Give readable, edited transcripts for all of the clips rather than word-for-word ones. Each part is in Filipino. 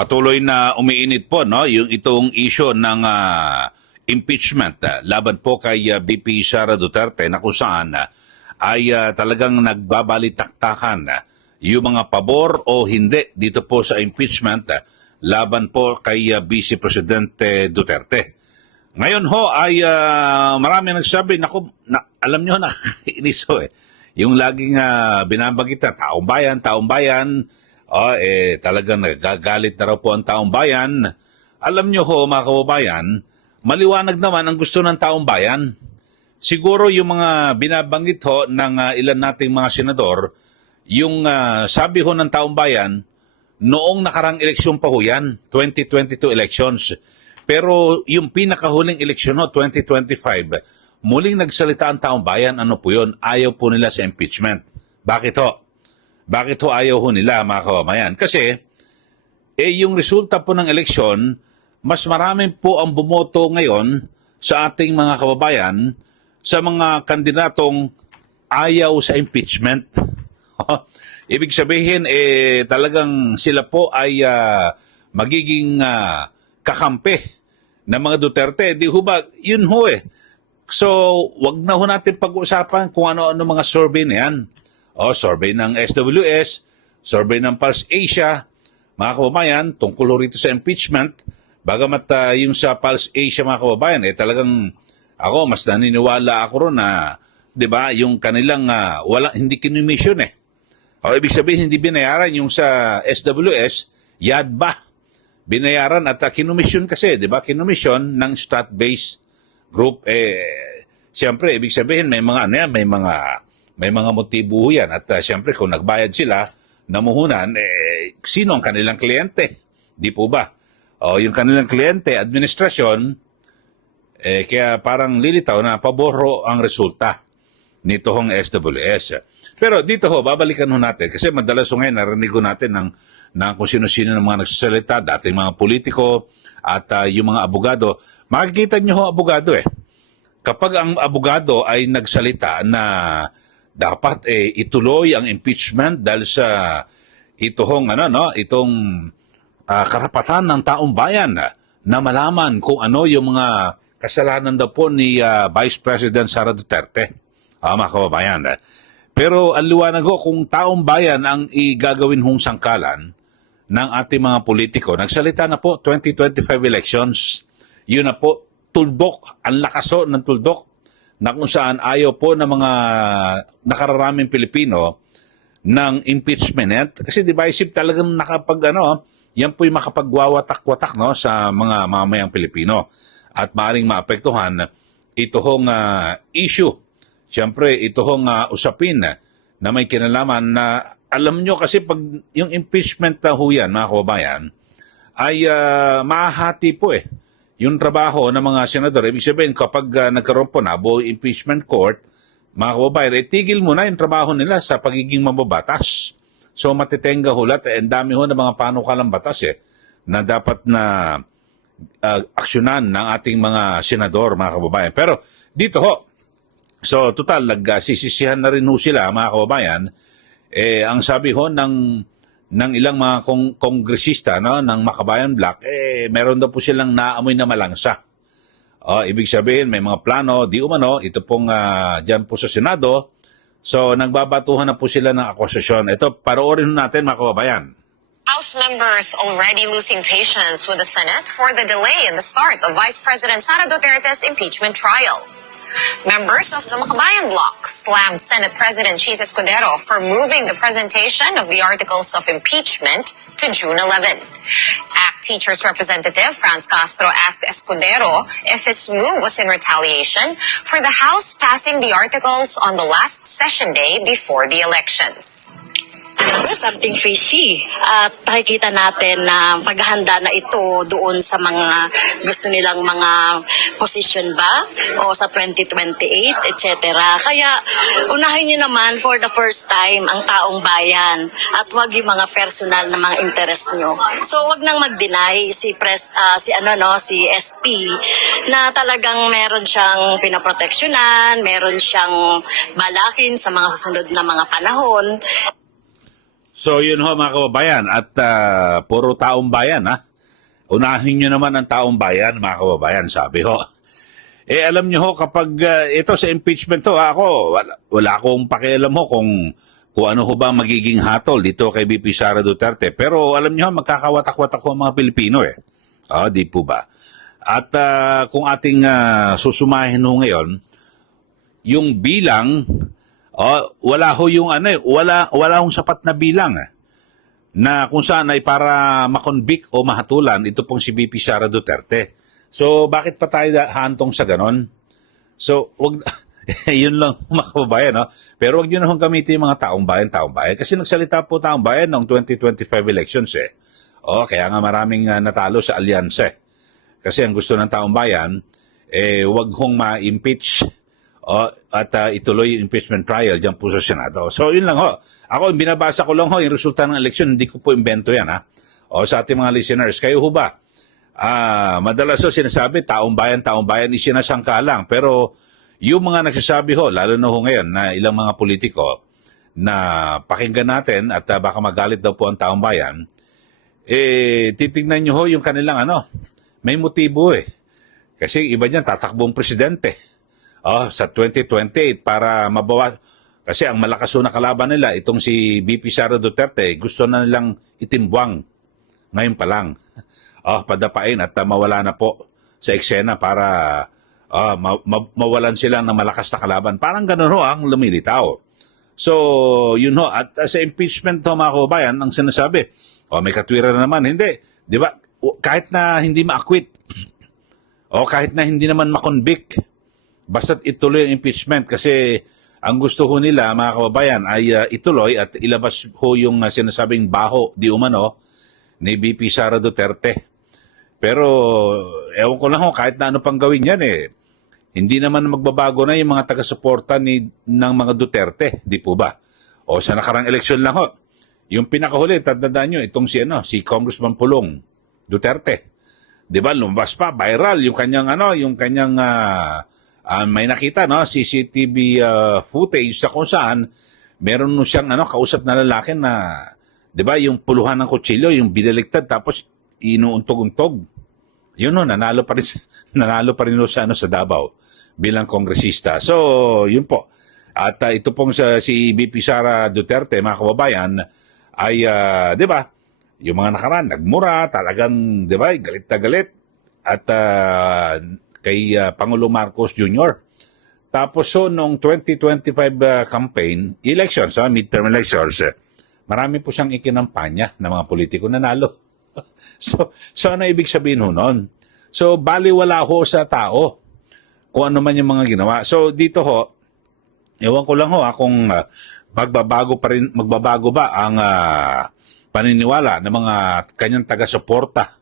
Patuloy na umiinit po no yung itong issue ng impeachment laban po kay VP Sara Duterte na kung saan ay talagang nagbabalitaktakan yung mga pabor o hindi dito po sa impeachment laban po kay Vice Presidente Duterte. Ngayon ho ay marami nagsabi, alam nyo nakakainis ho yung laging binabanggit na taong bayan, talagang nagagalit na raw po ang taong bayan. Alam nyo ho mga kababayan, maliwanag naman ang gusto ng taong bayan. Siguro yung mga binabanggit ho ng ilan nating mga senador, yung sabi ho ng taong bayan, noong nakarang eleksyon pa ho yan, 2022 elections. Pero yung pinakahuling eleksyon ho, 2025, muling nagsalita ang taong bayan, ano po yun? Ayaw po nila sa impeachment. Bakit ho? Bakit ho ayaw ho nila mga kababayan? Kasi, yung resulta po ng eleksyon, mas marami po ang bumoto ngayon sa ating mga kababayan sa mga kandidatong ayaw sa impeachment. Ibig sabihin, talagang sila po ay magiging kakampi ng mga Duterte. Di ho ba? Yun ho So, wag na ho natin pag-uusapan kung ano-ano mga survey na yan. Survey ng SWS, survey ng Pulse Asia, mga kababayan, tungkol ho rito sa impeachment. Bagamat yung sa Pulse Asia, mga kababayan, talagang ako, mas naniniwala ako ron na, di ba, yung kanilang hindi kinomisyon ibig sabihin, hindi binayaran yung sa SWS, yadba. Binayaran at kinomisyon kasi, di ba? Kinomisyon ng stat-based group. Siyempre, ibig sabihin, may mga motibo yan. At siyempre, kung nagbayad sila, namuhunan, sino ang kanilang kliyente? Di po ba? Yung kanilang kliyente, administrasyon, kaya parang lilitaw na paboro ang resulta nito hong SWS. Pero dito babalikan ho natin kasi madalas ngayon narinig ko natin ng kung sino-sino ng mga nagsasalita, dating mga politiko at yung mga abogado. Makikita nyo ho abogado Kapag ang abogado ay nagsalita na dapat ituloy ang impeachment dahil sa itong karapatan ng taong bayan na malaman kung ano yung mga kasalanan daw po ni Vice President Sara Duterte. Mga kababayan. Pero ang liwanag ho, kung taong bayan ang igagawin hong sangkalan ng ating mga politiko, nagsalita na po 2025 elections, yun na po, tuldok, ang lakas ho ng tuldok, na kung saan ayaw po ng mga nakararaming Pilipino ng impeachment. Kasi divisive talagang yan po yung makapagwawatak-watak sa mga mamayang Pilipino at maaaring maapektuhan ito hong issue. Siyempre, ito hong usapin na may kinalaman na alam nyo kasi pag yung impeachment na ho yan, mga kababayan, ay mahahati po yung trabaho ng mga senador. Ibig sabihin, kapag nagkaroon po na impeachment court, mga kababayan, tigil muna yung trabaho nila sa pagiging mababatas. So, matitenga hulat. Ang dami ho ng mga panukalang batas na dapat na aksyonan ng ating mga senador, mga kababayan. Pero dito ho, so total, nagsisisihan na rin ho sila, mga kababayan. Ang sabi ho ng ilang mga kongresista ng Makabayan Black, meron daw po silang naamoy na malangsa. Ibig sabihin, may mga plano, di umano, ito pong dyan po sa Senado. So, nagbabatuhan na po sila ng akusasyon. Ito, paroorin natin, mga kababayan. House members already losing patience with the Senate for the delay in the start of Vice President Sara Duterte's impeachment trial. Members of the Makabayan Bloc slammed Senate President Chis Escudero for moving the presentation of the articles of impeachment to June 11. ACT Teachers Representative Franz Castro asked Escudero if his move was in retaliation for the House passing the articles on the last session day before the elections. Something fishy. At nakikita natin na paghahanda na ito doon sa mga gusto nilang mga position ba o sa 2028, etc. Kaya unahin nyo naman for the first time ang taong bayan at wag yung mga personal na mga interest nyo. So wag nang mag-deny si SP na talagang meron siyang pinaproteksyonan, meron siyang balakin sa mga susunod na mga panahon. So yun ho mga kababayan at puro taong bayan ha. Unahin nyo naman ang taong bayan mga kababayan sabi ho. Eh alam nyo ho kapag ito sa impeachment ho ako wala akong pakialam ho kung ano ho ba magiging hatol dito kay BP Sara Duterte. Pero alam nyo ho magkakawatak-watak ho ang mga Pilipino eh. Di po ba? At kung ating susumahin ho ngayon, yung bilang wala ho yung wala hong sapat na bilang na kung saan ay para makonvict o mahatulan ito pong si BP Sara Duterte. So bakit pa tayo hantong sa ganon? So wag yun lang mga kababayan, no? Pero wag niyo na hong gamitin yung mga taong bayan kasi nagsalita po taong bayan noong 2025 elections eh. Kaya nga maraming natalo sa alyansa eh. Kasi ang gusto ng taong bayan wag hong ma-impeach at ituloy yung impeachment trial dyan po sa Senado. So, yun lang ho. Ako, binabasa ko lang ho yung resulta ng eleksyon. Hindi ko po invento yan, ha? Sa ating mga listeners. Kayo ho ba? Madalas ho sinasabi, taong bayan, isinasangka lang. Pero, yung mga nagsasabi ho, lalo na ho ngayon, na ilang mga politiko, na pakinggan natin at baka magalit daw po ang taong bayan, titignan nyo ho yung kanilang may motibo eh. Kasi iba dyan, tatakbong presidente. Sa 2028 para mabawas. Kasi ang malakas na kalaban nila, itong si BP Sara Duterte, gusto na nilang itimbuang ngayon pa lang. Padapain at mawala na po sa eksena para mawalan sila ng malakas na kalaban. Parang ganun ho ang lumilitaw. So, yun ho. At sa impeachment ho mga kababayan, ang sinasabi, may katwiran na naman. Hindi. Di ba? Kahit na hindi ma-acquit, kahit na hindi naman ma-convict, basta't ituloy ang impeachment kasi ang gusto ho nila, mga kababayan, ay ituloy at ilabas ho yung sinasabing baho di umano ni BP Sara Duterte. Pero, ewan ko lang ho, kahit na ano pang gawin yan hindi naman magbabago na yung mga taga-suporta ng mga Duterte, di po ba? Sa nakarang eleksyon lang ho, yung pinakahuli, tandaan nyo, itong si Congressman Pulong Duterte. Di ba, lumabas pa, viral, yung kanyang may nakita CCTV footage sa kung saan meron siyang kausap na lalaki na 'di ba yung puluhan ng kutsilyo yung binaliktad tapos inuuntog-untog. Yun nanalo pa rin sa Davao bilang kongresista. So, yun po. At ito pong si BP Sara Duterte, mga kababayan, ay 'di ba? Yung mga nakaraan nagmura, talagang 'di ba, galit na galit at kay Pangulo Marcos Jr. Tapos noong 2025 campaign, elections, midterm elections, marami po siyang ikinampanya ng mga politiko nanalo. so ano ibig sabihin ho nun? So baliwala ho sa tao kung ano man yung mga ginawa. So dito ho, ewan ko lang ho kung magbabago ba ang paniniwala ng mga kanyang taga-suporta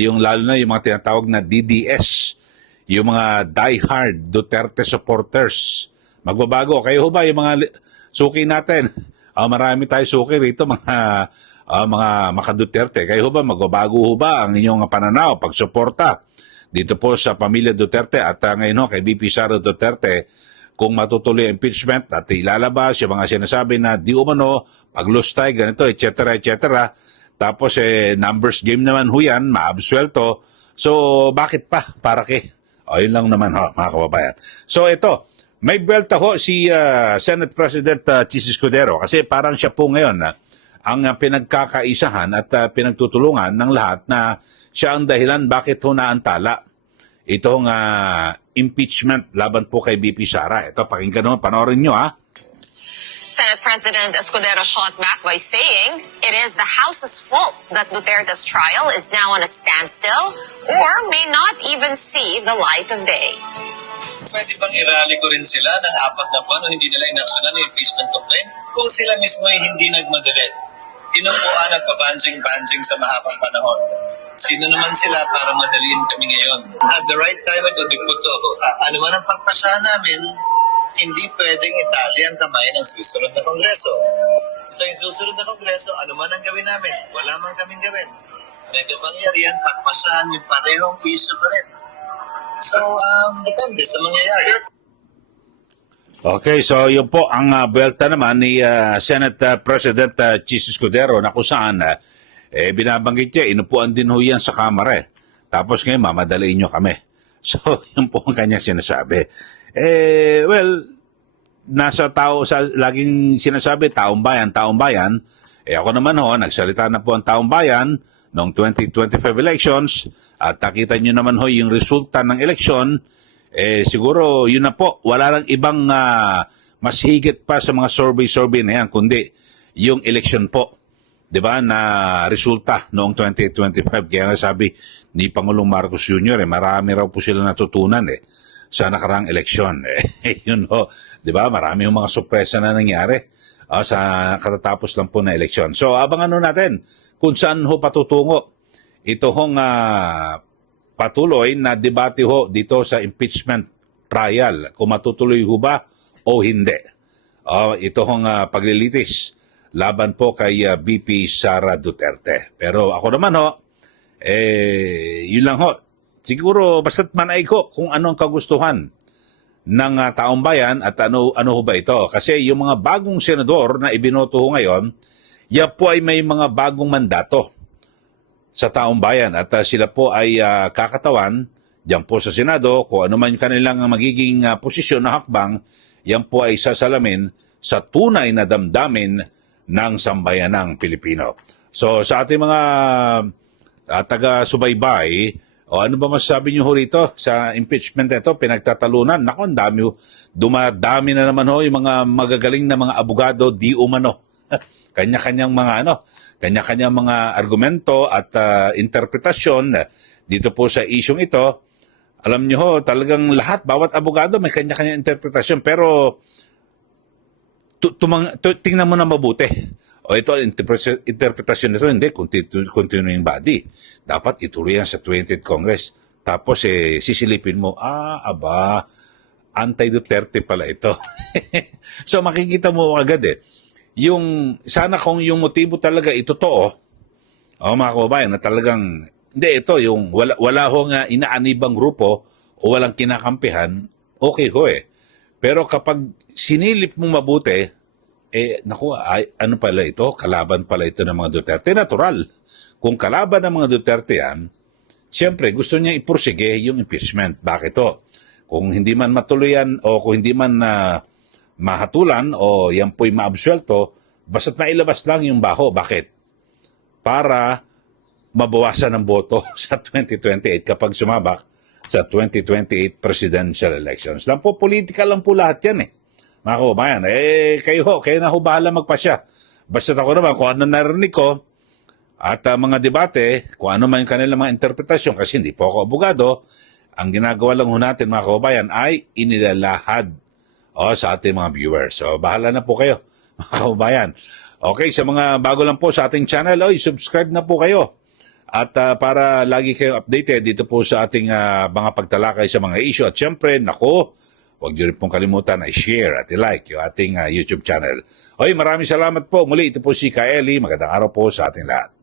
yung lalo na yung mga tinatawag na DDS, yung mga die-hard Duterte supporters. Magbabago. Kayo ho ba yung mga suki natin? Marami tayo suki rito, mga maka-Duterte. Kayo ho ba, magbabago ho ba ang inyong pananaw, pagsuporta dito po sa pamilya Duterte at ngayon ho, kay BP Sara Duterte, kung matutuloy ang impeachment at ilalabas yung mga sinasabi na di umano, paglustay, ganito, etc. Tapos numbers game naman ho yan, maabsuelto. So, bakit pa? Para kay? Yun lang naman ho, mga kababayan. So, ito, may belta ho si Senate President Chis Escudero kasi parang siya po ngayon ang pinagkakaisahan at pinagtutulungan ng lahat na siya ang dahilan bakit ho naantala itong impeachment laban po kay BP Sara. Ito, pakinggan ho, panoorin nyo ha. Senate President Escudero shot back by saying it is the House's fault that Duterte's trial is now on a standstill or may not even see the light of day. Pwede bang irally ko rin sila ng 4 na buwan o hindi nila inaksyonan ng impeachment complaint? Kung sila mismo ay hindi nagmadali, inupuan at pabanjing-banjing sa mahabang panahon. Sino naman sila para madaliin kami ngayon? At the right time, it would be put to a vote. Ano man ang pagpasya namin, hindi pwedeng itali ang kamay ng susunod na kongreso. So yung susunod na kongreso, ano man ang gawin namin, wala man kaming gawin. May kapangyarihan, pagpasahan yung parehong issue pa rin. So, depende sa mangyayari. Okay, so yun po ang buwelta naman ni Senate President Chis Escudero na kung saan binabanggit niya, inupuan din ho yan sa Kamara eh. Tapos ngayon, mamadaliin nyo kami. So, yun po ang kanyang sinasabi. Well, nasa tao, laging sinasabi, taong bayan. Ako naman ho, nagsalita na po ang taong bayan noong 2025 elections at nakita nyo naman ho yung resulta ng eleksyon. Siguro yun na po, wala lang ibang mas higit pa sa mga survey na yan, kundi yung election po, di ba, na resulta noong 2025. Kaya nga sabi ni Pangulong Marcos Jr., marami raw po sila natutunan sa nakaraang eleksyon. Yun ho, di ba, marami yung mga sorpresa na nangyari sa katatapos lang po na eleksyon. So abangan ho natin kung saan ho patutungo ito hong patuloy na debate ho dito sa impeachment trial, kung matutuloy ho ba o hindi. Ito hong paglilitis laban po kay BP Sara Duterte. Pero ako naman ho, yun lang ho. Siguro basta't manaig ho kung ano ang kagustuhan ng taong bayan at ano ho ba ito. Kasi yung mga bagong senador na ibinoto ho ngayon, yan po ay may mga bagong mandato sa taong bayan at sila po ay kakatawan diyan po sa Senado kung ano man yung kanilang magiging posisyon na hakbang, yan po ay sasalamin sa tunay na damdamin ng sambayanang Pilipino. So sa ating mga taga-subaybay, ano ba masasabi niyo ho rito sa impeachment ito, pinagtatalunan? Naku, ang dami ho. Dumadami na naman ho yung mga magagaling na mga abogado di umano. Kanya-kanyang mga argumento at interpretasyon dito po sa isyong ito. Alam niyo ho, talagang lahat, bawat abogado may kanya-kanyang interpretasyon. Pero tingnan mo na mabuti. O ito, interpretasyon nito, hindi, continuing body. Dapat ituloy yan sa 20th Congress. Tapos sisilipin mo, anti-Duterte pala ito. So makikita mo agad sana kung yung motibo talaga totoo, mga kababayan, na talagang, hindi, ito, yung wala ho nga inaanibang grupo o walang kinakampihan, okay ho Pero kapag sinilip mo mabuti, ano pala ito? Kalaban pala ito ng mga Duterte. Natural. Kung kalaban ng mga Duterte yan, siyempre gusto niya ipursige yung impeachment. Bakit to? Kung hindi man matuloyan o kung hindi man mahatulan o yan po'y maabsuelto, basta't mailabas lang yung baho. Bakit? Para mabawasan ng boto sa 2028 kapag sumabak sa 2028 presidential elections. Lang po, politika lang po lahat yan mga kababayan. Kayo na ho bahala magpasya. Basta't ako naman, kung ano narinig ko, at mga debate, kung ano man yung kanilang mga interpretasyon, kasi hindi po ako abogado, ang ginagawa lang ho natin mga kababayan ay inilalahad sa ating mga viewers. So, bahala na po kayo, mga kababayan. Okay, sa mga bago lang po sa ating channel, subscribe na po kayo. At para lagi kayo updated dito po sa ating mga pagtalakay sa mga issue. At syempre, huwag niyo rin pong kalimutan na i-share at i-like yung ating YouTube channel. Maraming salamat po. Muli, ito po si Kaeli. Magandang araw po sa ating lahat.